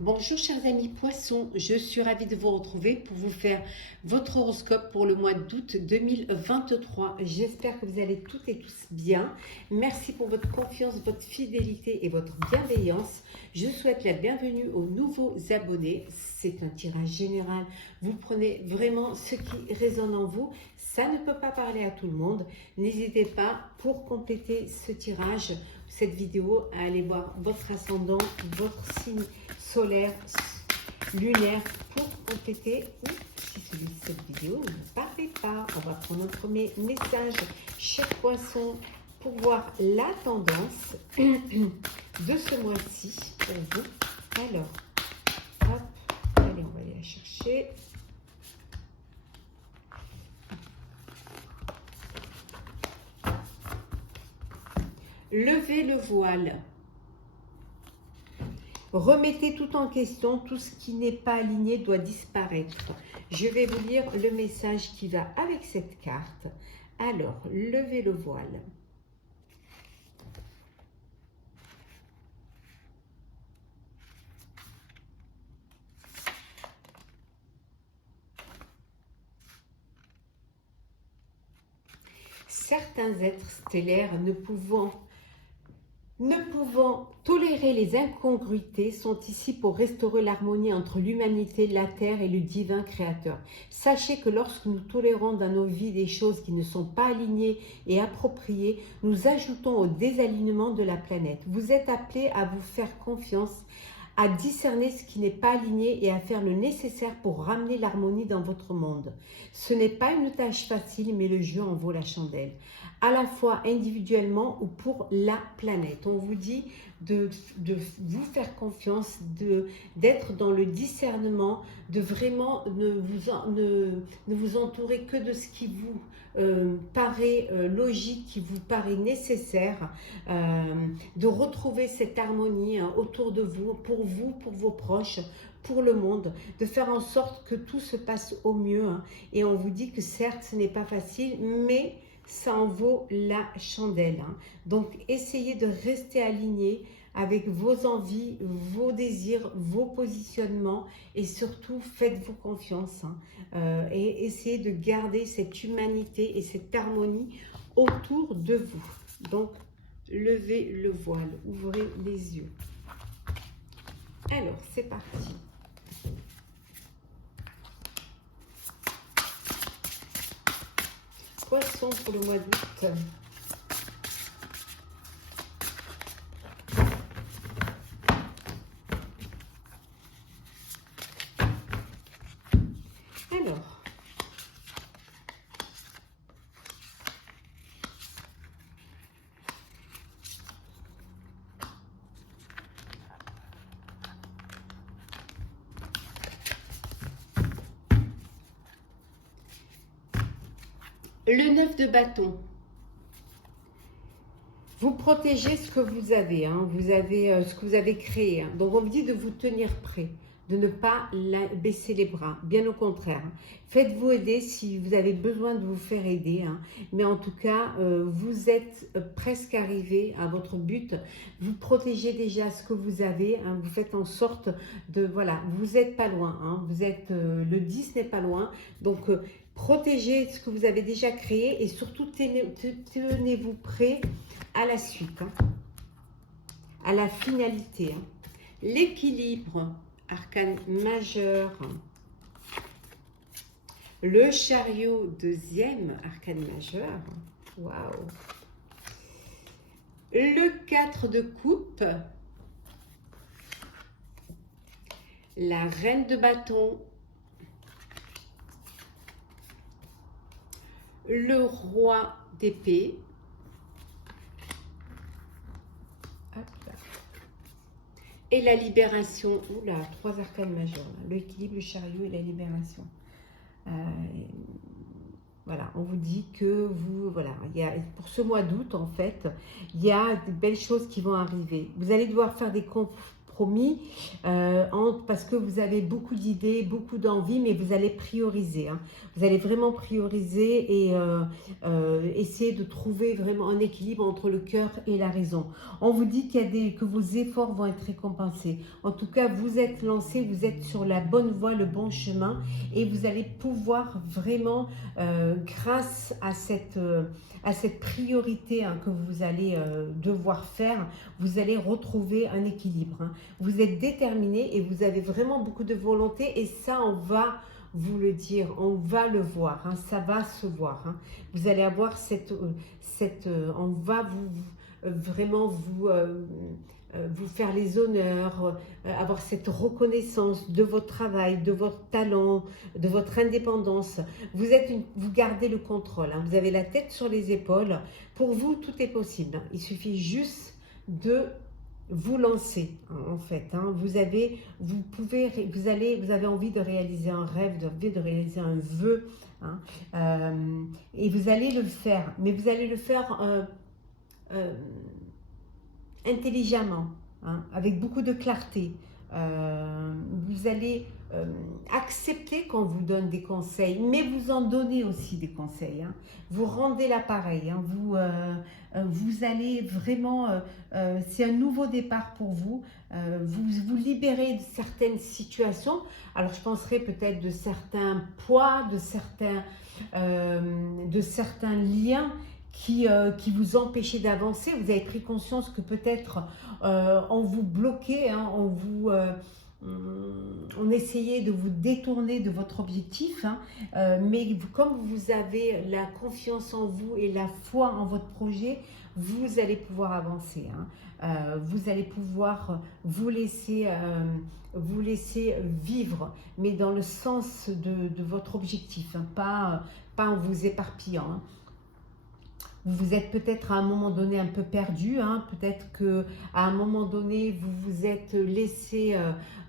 Bonjour chers amis poissons, je suis ravie de vous retrouver pour vous faire votre horoscope pour le mois d'août 2023. J'espère que vous allez toutes et tous bien. Merci pour votre confiance, votre fidélité et votre bienveillance. Je souhaite la bienvenue aux nouveaux abonnés. C'est un tirage général. Vous prenez vraiment ce qui résonne en vous. Ça ne peut pas parler à tout le monde. N'hésitez pas pour compléter ce tirage, cette vidéo, à aller voir votre ascendant, votre signe solaire, lunaire pour compléter, ou si celui de cette vidéo ne vous paraît pas, on va prendre un premier message chez Poisson pour voir la tendance de ce mois-ci pour vous. Alors, hop, allez, on va aller la chercher. Levez le voile. Remettez tout en question, tout ce qui n'est pas aligné doit disparaître. Je vais vous lire le message qui va avec cette carte. Alors, levez le voile. Certains êtres stellaires ne pouvant tolérer les incongruités sont ici pour restaurer l'harmonie entre l'humanité, la terre et le divin créateur. Sachez que lorsque nous tolérons dans nos vies des choses qui ne sont pas alignées et appropriées, nous ajoutons au désalignement de la planète. Vous êtes appelés à vous faire confiance, à discerner ce qui n'est pas aligné et à faire le nécessaire pour ramener l'harmonie dans votre monde. Ce n'est pas une tâche facile, mais le jeu en vaut la chandelle, à la fois individuellement ou pour la planète. On vous dit de vous faire confiance, d'être dans le discernement, de vraiment ne vous entourer que de ce qui vous paraît logique, qui vous paraît nécessaire, de retrouver cette harmonie autour de vous, pour vos proches, pour le monde, de faire en sorte que tout se passe au mieux. Et on vous dit que certes, ce n'est pas facile, mais ça en vaut la chandelle. Donc, essayez de rester aligné avec vos envies, vos désirs, vos positionnements et surtout, faites-vous confiance et essayez de garder cette humanité et cette harmonie autour de vous. Donc, levez le voile, ouvrez les yeux. Alors, c'est parti. Poisson pour le mois d'août. Alors, le 9 de bâton. Vous protégez ce que vous avez, vous avez ce que vous avez créé. Donc, on vous dit de vous tenir prêt, de ne pas baisser les bras. Bien au contraire, faites-vous aider si vous avez besoin de vous faire aider. Mais en tout cas, vous êtes presque arrivé à votre but. Vous protégez déjà ce que vous avez. Vous faites en sorte de, voilà, vous n'êtes pas loin. Vous êtes, le 10 n'est pas loin. Donc, protégez ce que vous avez déjà créé et surtout tenez-vous prêt à la suite, à la finalité. L'équilibre, arcane majeur. Le chariot, deuxième arcane majeur. Waouh. Le 4 de coupe. La reine de bâton. Le roi d'épée. Et la libération. Oula, trois arcanes majeurs. L'équilibre, le chariot et la libération. Voilà, on vous dit que vous, voilà, pour ce mois d'août, en fait, il y a de belles choses qui vont arriver. Vous allez devoir faire des compromis parce que vous avez beaucoup d'idées, beaucoup d'envie, mais vous allez prioriser. Hein. Vous allez vraiment prioriser et essayer de trouver vraiment un équilibre entre le cœur et la raison. On vous dit que vos efforts vont être récompensés. En tout cas, vous êtes lancé, vous êtes sur la bonne voie, le bon chemin et vous allez pouvoir vraiment, grâce à cette priorité hein, que vous allez devoir faire, vous allez retrouver un équilibre. Hein. Vous êtes déterminé et vous avez vraiment beaucoup de volonté et ça, on va vous le dire, on va le voir, hein, ça va se voir. Hein. Vous allez avoir on va vraiment vous faire les honneurs, avoir cette reconnaissance de votre travail, de votre talent, de votre indépendance. Vous gardez le contrôle, hein. Vous avez la tête sur les épaules. Pour vous, tout est possible. Hein. Il suffit juste de vous lancer, hein, en fait. Hein. Vous avez envie de réaliser un rêve, de réaliser un vœu, hein, et vous allez le faire. Mais vous allez le faire intelligemment, hein, avec beaucoup de clarté. Vous allez accepter qu'on vous donne des conseils, mais vous en donnez aussi des conseils. Hein. Vous rendez l'appareil. Hein. Vous allez vraiment, c'est un nouveau départ pour vous. Vous libérez de certaines situations. Alors je penserais peut-être de certains poids, de certains liens qui vous empêchait d'avancer. Vous avez pris conscience que peut-être on vous bloquait, hein, on essayait de vous détourner de votre objectif, hein, mais comme vous avez la confiance en vous et la foi en votre projet, vous allez pouvoir avancer. Hein. Vous allez pouvoir vous laisser vivre, mais dans le sens de votre objectif, hein, pas en vous éparpillant. Hein. Vous êtes peut-être à un moment donné un peu perdu, hein, peut-être qu'à un moment donné, vous vous êtes laissé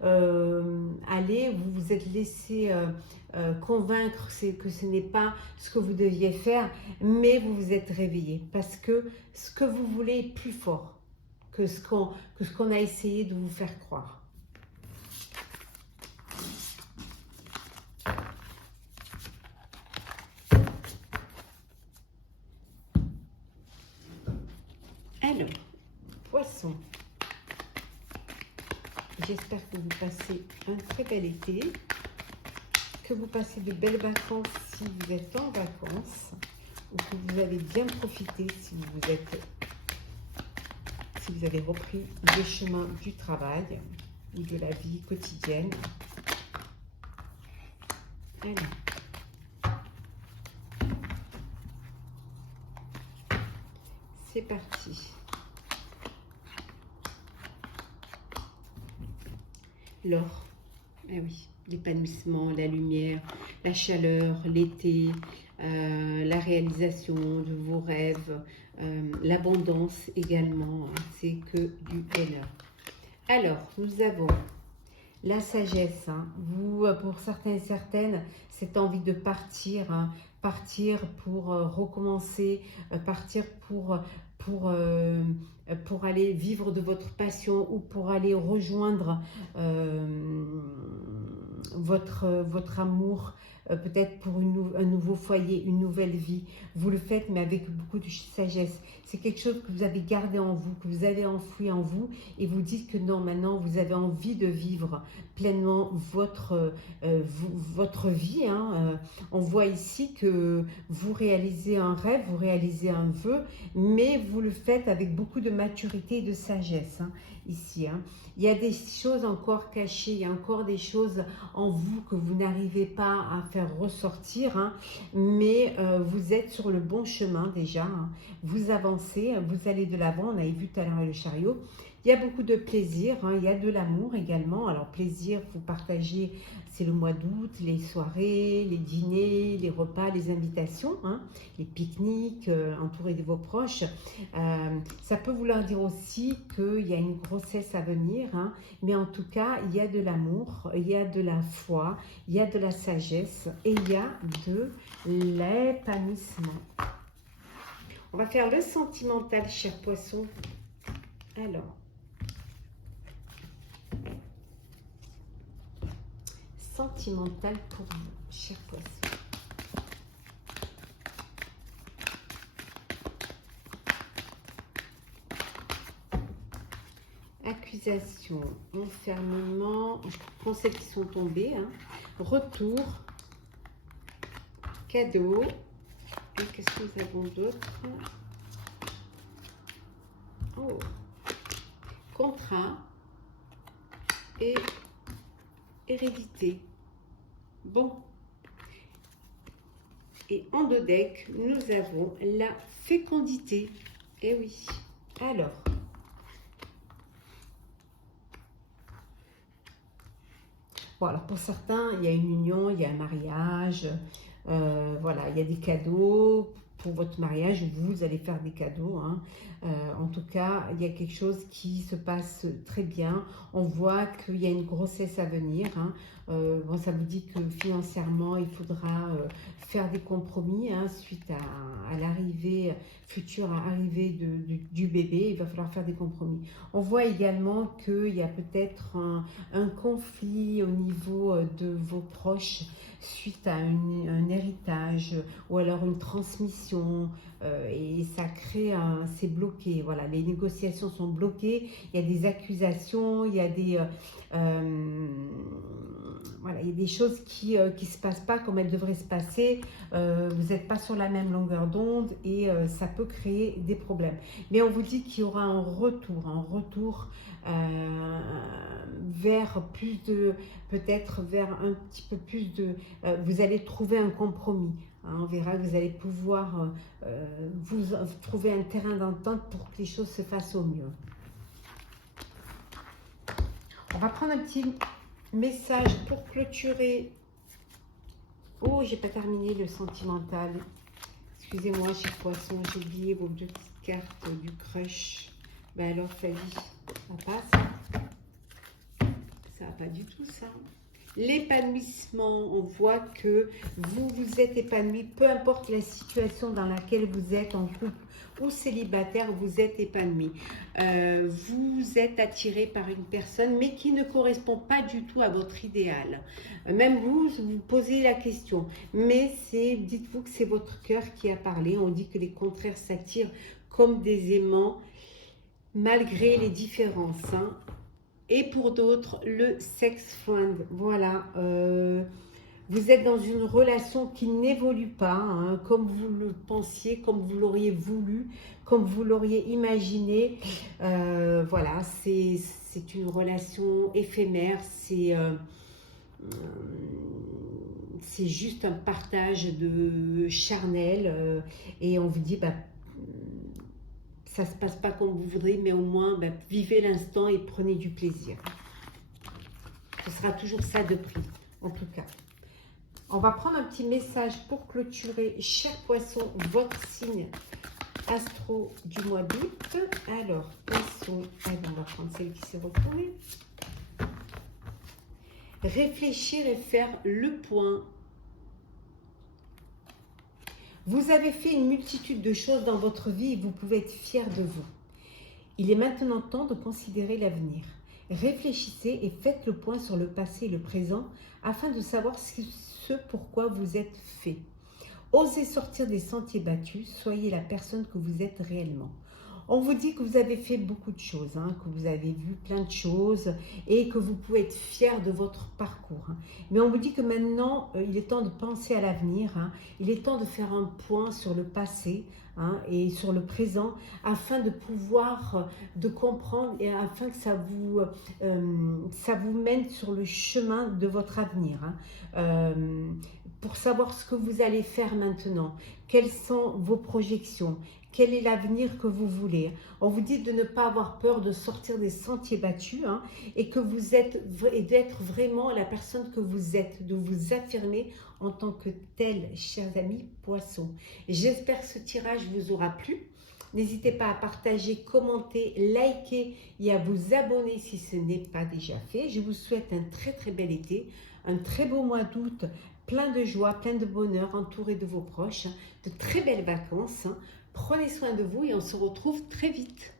aller, vous vous êtes laissé convaincre que ce n'est pas ce que vous deviez faire, mais vous vous êtes réveillé parce que ce que vous voulez est plus fort que ce qu'on a essayé de vous faire croire. Alors, Poisson, j'espère que vous passez un très bel été, que vous passez de belles vacances si vous êtes en vacances, ou que vous avez bien profité si vous avez repris le chemin du travail ou de la vie quotidienne. Alors, c'est parti. L'or, eh oui, l'épanouissement, la lumière, la chaleur, l'été, la réalisation de vos rêves, l'abondance également, hein, c'est que du bonheur. Alors, nous avons la sagesse, hein. Vous, pour certains et certaines, cette envie de partir, hein, partir pour recommencer, partir pour aller vivre de votre passion ou pour aller rejoindre votre amour, peut-être pour un nouveau foyer, une nouvelle vie. Vous le faites, mais avec beaucoup de sagesse. C'est quelque chose que vous avez gardé en vous, que vous avez enfoui en vous, et vous dites que non, maintenant, vous avez envie de vivre pleinement votre vie. Hein. On voit ici que vous réalisez un rêve, vous réalisez un vœu, mais vous le faites avec beaucoup de maturité et de sagesse, hein, ici. Hein. Il y a des choses encore cachées, il y a encore des choses en vous que vous n'arrivez pas à faire ressortir, hein, mais vous êtes sur le bon chemin déjà. Hein. Vous avancez, vous allez de l'avant, on avait vu tout à l'heure le chariot. Il y a beaucoup de plaisir, hein, il y a de l'amour également. Alors plaisir, vous partagez, c'est le mois d'août, les soirées, les dîners, les repas, les invitations, hein, les pique-niques, entourés de vos proches. Ça peut vouloir dire aussi qu'il y a une grossesse à venir, hein, mais en tout cas, il y a de l'amour, il y a de la foi, il y a de la sagesse et il y a de l'épanouissement. On va faire le sentimental, cher poisson. Alors, sentimental pour vous, cher Poisson. Accusation, enfermement, je prends celles qui sont tombées, hein. Retour, cadeau, et qu'est-ce que nous avons d'autre? Oh, contrat et hérédité. Bon, et en deux decks, nous avons la fécondité. Eh oui, alors... Bon, alors pour certains, il y a une union, il y a un mariage, voilà, il y a des cadeaux pour votre mariage, vous allez faire des cadeaux, hein. En tout cas, il y a quelque chose qui se passe très bien. On voit qu'il y a une grossesse à venir, hein. Bon, ça vous dit que financièrement, il faudra faire des compromis, hein, suite à l'arrivée, future arrivée du bébé. Il va falloir faire des compromis. On voit également qu'il y a peut-être un conflit au niveau de vos proches suite à un héritage ou alors une transmission, et ça crée c'est bloqué. Voilà, les négociations sont bloquées, il y a des accusations, il y a des voilà, il y a des choses qui se passent pas comme elles devraient se passer. Vous n'êtes pas sur la même longueur d'onde et ça peut créer des problèmes. Mais on vous dit qu'il y aura un retour vers plus de, peut-être vers un petit peu plus de, vous allez trouver un compromis, hein. On verra que vous allez pouvoir vous trouver un terrain d'entente pour que les choses se fassent au mieux. On va prendre un petit message pour clôturer. Oh, j'ai pas terminé le sentimental. Excusez-moi, cher Poisson, j'ai oublié vos deux petites cartes du crush. Ben alors, Flavie, ça passe? Ça va pas du tout, ça. L'épanouissement, on voit que vous vous êtes épanoui, peu importe la situation dans laquelle vous êtes, en couple ou célibataire, vous êtes épanoui. Vous êtes attiré par une personne, mais qui ne correspond pas du tout à votre idéal. Même vous vous posez la question, mais dites-vous que c'est votre cœur qui a parlé. On dit que les contraires s'attirent comme des aimants, malgré les différences, hein. Et pour d'autres, le sex friend. Voilà, vous êtes dans une relation qui n'évolue pas, hein, comme vous le pensiez, comme vous l'auriez voulu, comme vous l'auriez imaginé. Voilà, c'est une relation éphémère, c'est juste un partage de charnel, et on vous dit, bah, ça ne se passe pas comme vous voudrez, mais au moins, bah, vivez l'instant et prenez du plaisir. Ce sera toujours ça de prix, en tout cas. On va prendre un petit message pour clôturer, cher Poisson, votre signe astro du mois d'août. Alors, Poisson, on va prendre celle qui s'est retournée. Réfléchir et faire le point. Vous avez fait une multitude de choses dans votre vie et vous pouvez être fier de vous. Il est maintenant temps de considérer l'avenir. Réfléchissez et faites le point sur le passé et le présent afin de savoir ce pourquoi vous êtes fait. Osez sortir des sentiers battus, soyez la personne que vous êtes réellement. On vous dit que vous avez fait beaucoup de choses, hein, que vous avez vu plein de choses et que vous pouvez être fier de votre parcours, hein. Mais on vous dit que maintenant, il est temps de penser à l'avenir, hein. Il est temps de faire un point sur le passé, hein, et sur le présent afin de pouvoir, de comprendre et afin que ça vous mène sur le chemin de votre avenir, hein. Pour savoir ce que vous allez faire maintenant, quelles sont vos projections, quel est l'avenir que vous voulez. On vous dit de ne pas avoir peur de sortir des sentiers battus, hein, et que vous êtes, et d'être vraiment la personne que vous êtes, de vous affirmer en tant que tel, chers amis Poissons. J'espère que ce tirage vous aura plu. N'hésitez pas à partager, commenter, liker et à vous abonner si ce n'est pas déjà fait. Je vous souhaite un très très bel été, un très beau mois d'août, plein de joie, plein de bonheur, entouré de vos proches, de très belles vacances. Prenez soin de vous et on se retrouve très vite.